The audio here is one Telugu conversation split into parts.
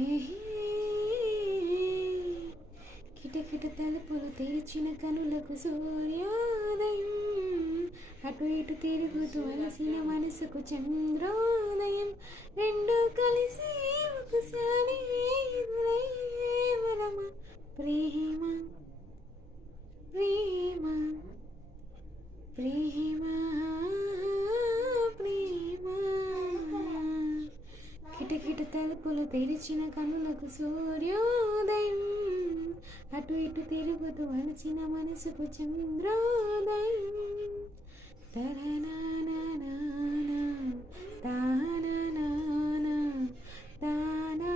ఏహే కిటకిట తలుపులు తెరిచిన కనులకు సూర్యోదయం, అటు ఇటు తిరుగుతూ అలసిన మనసుకు చంద్రోదయం, రెండు కలిసి ఒకసారి వరమా ప్రేమ ప్రేమ ప్రేమ ప్రేమ. కిటకిట తలుపులు తెరిచిన కనులకు సూర్యోదయం, అటు ఇటు తిరుగుతూ అలసిన మనసుకు చంద్రోదయం. తరనానా తానా తానా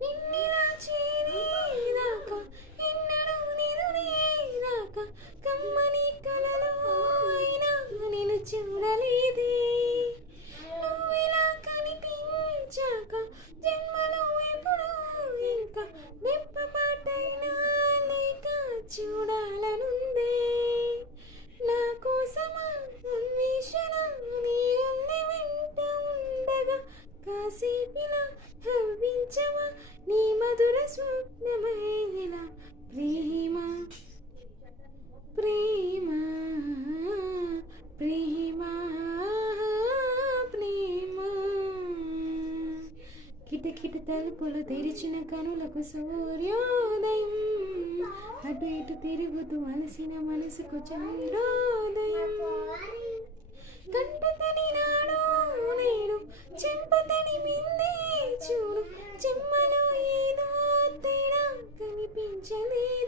నిన్నిలా చేరేదాకా ఎన్నడూ నిదురేదాకా కమ్మని కలలో అయినా నేను చూడలేదే, నువ్వెలా కనిపించాక జన్మలో ఎప్పుడు ఇంకా రెప్పపాటైనా లేక చూడాలనుందే. నా కోసమా అన్వేషణ నీళ్ళ వెంట ఉండగా కాసేపిలా హవ్వించవా నీ మధుర స్వప్నమైలా ప్రేమ ప్రేమ ప్రేమ ప్రేమ. కిటకిట తలుపులు తెరిచిన కనులకు సూర్యోదయం, అటు ఇటు తిరుగుతూ అలసిన మనసుకు చంద్రోదయం. కంటతని నాడు నేను చెంపతని మిందే చూడు, చెమ్మలో ఏదో తేడా కనిపించలేదు.